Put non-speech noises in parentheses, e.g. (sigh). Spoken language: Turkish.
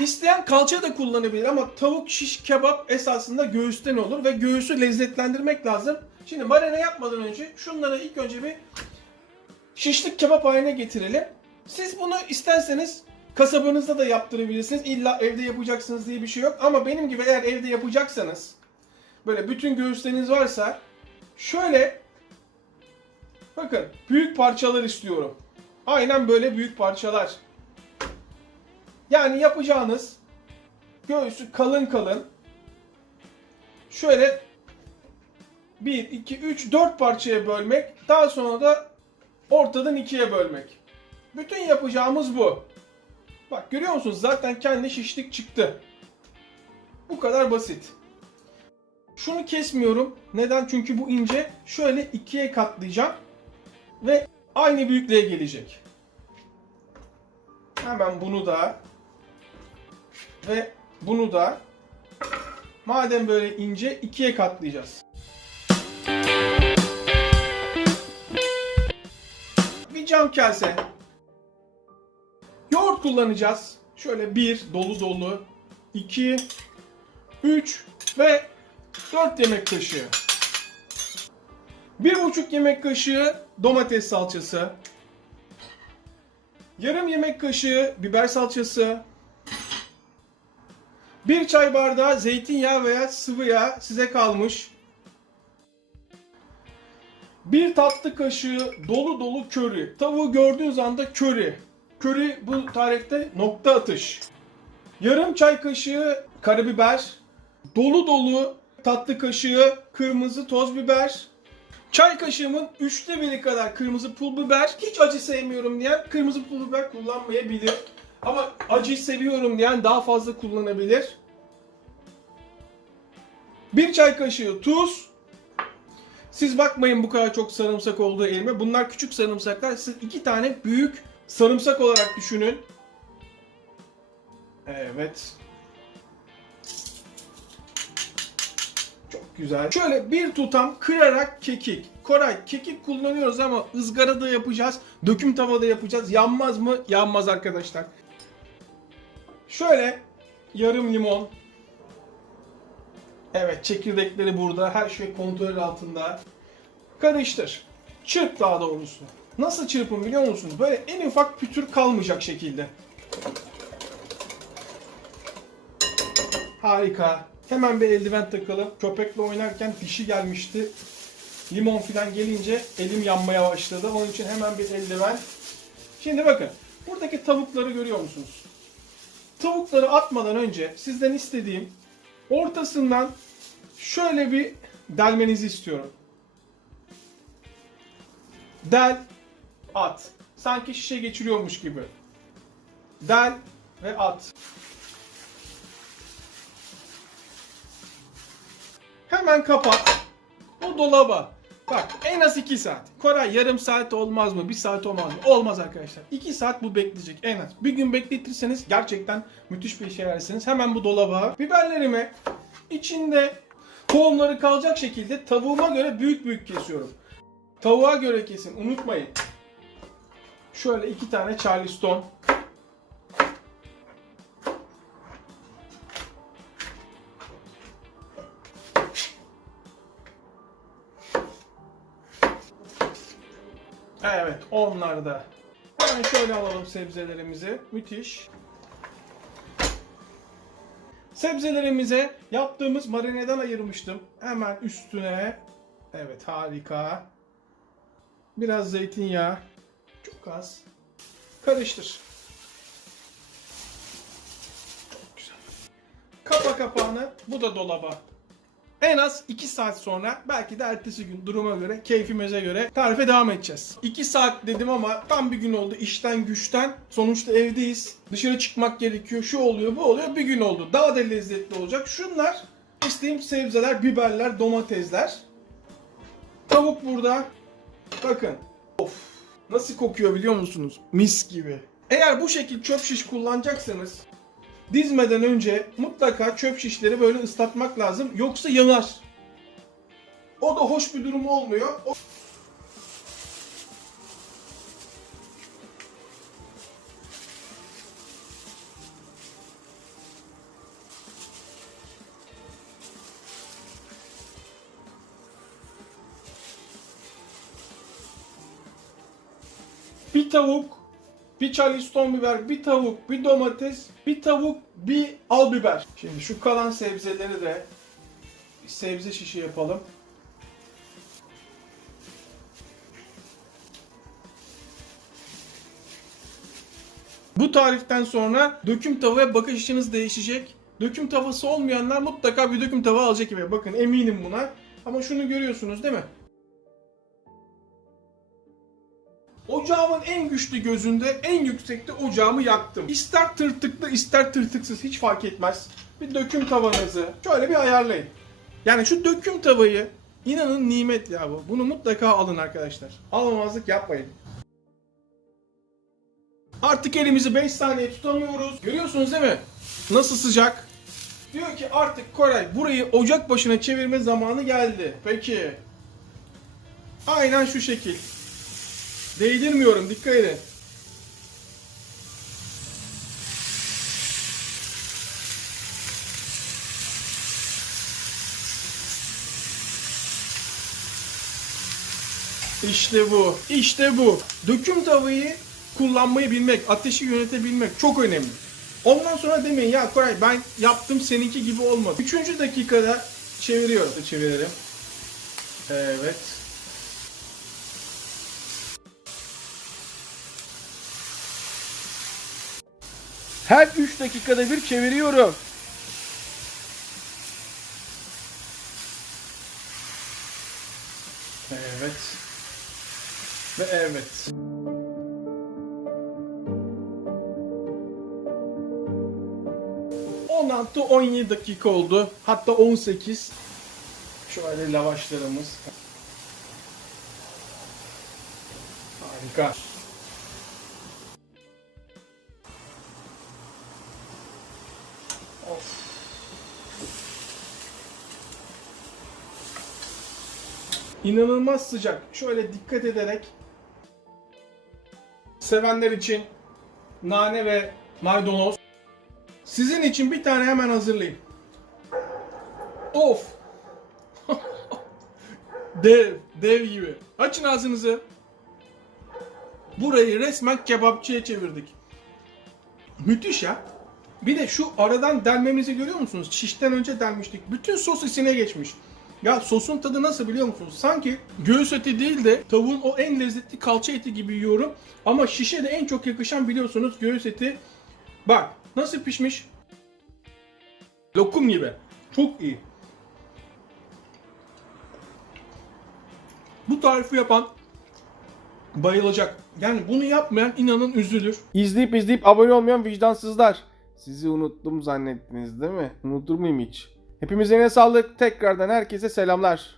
İsteyen kalça da kullanabilir ama tavuk şiş kebap esasında göğüsten olur ve göğüsü lezzetlendirmek lazım. Şimdi marine yapmadan önce şunları ilk önce bir şişlik kebap haline getirelim. Siz bunu isterseniz kasabınızda da yaptırabilirsiniz. İlla evde yapacaksınız diye bir şey yok. Ama benim gibi eğer evde yapacaksanız böyle bütün göğüsleriniz varsa şöyle bakın büyük parçalar istiyorum. Aynen böyle büyük parçalar. Yani yapacağınız göğsü kalın kalın şöyle 1, 2, 3, 4 parçaya bölmek. Daha sonra da ortadan ikiye bölmek. Bütün yapacağımız bu. Bak görüyor musunuz? Zaten kendi şişlik çıktı. Bu kadar basit. Şunu kesmiyorum. Neden? Çünkü bu ince. Şöyle ikiye katlayacağım. Ve aynı büyüklüğe gelecek. Hemen bunu da ve bunu da madem böyle ince ikiye katlayacağız. Bir cam kase. Yoğurt kullanacağız. Şöyle bir dolu dolu, iki, üç ve dört yemek kaşığı. Bir buçuk yemek kaşığı domates salçası. Yarım yemek kaşığı biber salçası. Bir çay bardağı zeytinyağı veya sıvı yağ size kalmış. Bir tatlı kaşığı dolu dolu köri. Tavuğu gördüğünüz anda köri. Köri bu tarifte nokta atış. Yarım çay kaşığı karabiber. Dolu dolu tatlı kaşığı kırmızı toz biber. Çay kaşığımın üçte biri kadar kırmızı pul biber. Hiç acı sevmiyorum diyen kırmızı pul biber kullanmayabilir. Ama acı seviyorum diyen daha fazla kullanabilir. Bir çay kaşığı tuz. Siz bakmayın bu kadar çok sarımsak olduğu elime. Bunlar küçük sarımsaklar. Siz iki tane büyük sarımsak olarak düşünün. Evet. Çok güzel. Şöyle bir tutam kırarak kekik. Koray kekik kullanıyoruz ama ızgarada yapacağız. Döküm tavada yapacağız. Yanmaz mı? Yanmaz arkadaşlar. Şöyle yarım limon. Evet çekirdekleri burada. Her şey kontrol altında. Karıştır. Çırp daha doğrusu. Nasıl çırpın biliyor musunuz? Böyle en ufak pütür kalmayacak şekilde. Harika. Hemen bir eldiven takalım. Köpekle oynarken dişi gelmişti. Limon falan gelince elim yanmaya başladı. Onun için hemen bir eldiven. Şimdi bakın. Buradaki tavukları görüyor musunuz? Tavukları atmadan önce sizden istediğim ortasından şöyle bir delmenizi istiyorum. Del, at. Sanki şişe geçiriyormuş gibi. Del ve at. Hemen kapat. O dolaba. Bak en az 2 saat. Koray yarım saat olmaz mı? 1 saat olmaz mı? Olmaz arkadaşlar. 2 saat bu bekleyecek en az. Bir gün bekletirseniz gerçekten müthiş bir işe yararsınız. Hemen bu dolaba. Biberlerimi içinde tohumları kalacak şekilde tavuğuma göre büyük büyük kesiyorum. Tavuğa göre kesin unutmayın. Şöyle iki tane Charleston. Evet onlar da. Hemen şöyle alalım sebzelerimizi. Müthiş. Sebzelerimize yaptığımız marineden ayırmıştım. Hemen üstüne evet harika. Biraz zeytinyağı. Çok az. Karıştır. Çok güzel. Kapa kapağını. Bu da dolaba. En az 2 saat sonra belki de ertesi gün duruma göre, keyfimize göre tarife devam edeceğiz. 2 saat dedim ama tam bir gün oldu işten güçten. Sonuçta evdeyiz. Dışarı çıkmak gerekiyor. Şu oluyor, bu oluyor. Bir gün oldu. Daha da lezzetli olacak. Şunlar istediğim sebzeler, biberler, domatesler. Tavuk burada. Bakın. Of. Nasıl kokuyor biliyor musunuz? Mis gibi. Eğer bu şekil çöp şiş kullanacaksanız dizmeden önce mutlaka çöp şişleri böyle ıslatmak lazım. Yoksa yanar. O da hoş bir durum olmuyor. O... Bir tavuk bir charleston biber, bir tavuk, bir domates, bir tavuk, bir al biber. Şimdi şu kalan sebzeleri de sebze şişi yapalım. Bu tariften sonra döküm tavaya bakış açınız değişecek. Döküm tavası olmayanlar mutlaka bir döküm tava alacak gibi. Bakın eminim buna. Ama şunu görüyorsunuz değil mi? Ocağımın en güçlü gözünde, en yüksekte ocağımı yaktım. İster tırtıklı, ister tırtıksız hiç fark etmez. Bir döküm tavanızı şöyle bir ayarlayın. Yani şu döküm tavayı inanın nimet ya bu. Bunu mutlaka alın arkadaşlar. Almamazlık yapmayın. Artık elimizi 5 saniye tutamıyoruz. Görüyorsunuz değil mi? Nasıl sıcak? Diyor ki artık Koray burayı ocak başına çevirme zamanı geldi. Peki. Aynen şu şekil. Değdirmiyorum dikkat edin. İşte bu. İşte bu. Döküm tavayı kullanmayı bilmek, ateşi yönetebilmek çok önemli. Ondan sonra demeyin ya Koray ben yaptım seninki gibi olmadı. Üçüncü dakikada çeviriyorum. Çevirelim. Evet. Her 3 dakikada bir çeviriyorum. Evet. Ve evet. 16-17 dakika oldu. Hatta 18. Şöyle lavaşlarımız. Harika. İnanılmaz sıcak. Şöyle dikkat ederek sevenler için nane ve maydanoz sizin için bir tane hemen hazırlayayım. Of. (laughs) dev, dev gibi. Açın ağzınızı. Burayı resmen kebapçıya çevirdik. Müthiş ya. Bir de şu aradan delmemizi görüyor musunuz? Şişten önce delmiştik. Bütün sos içine geçmiş. Ya sosun tadı nasıl biliyor musunuz? Sanki göğüs eti değil de tavuğun o en lezzetli kalça eti gibi yiyorum. Ama şişe de en çok yakışan biliyorsunuz göğüs eti. Bak nasıl pişmiş? Lokum gibi. Çok iyi. Bu tarifi yapan bayılacak. Yani bunu yapmayan inanın üzülür. İzleyip izleyip abone olmayan vicdansızlar. Sizi unuttum zannettiniz değil mi? Unutur muyum hiç? Hepimize sağlık. Tekrardan herkese selamlar.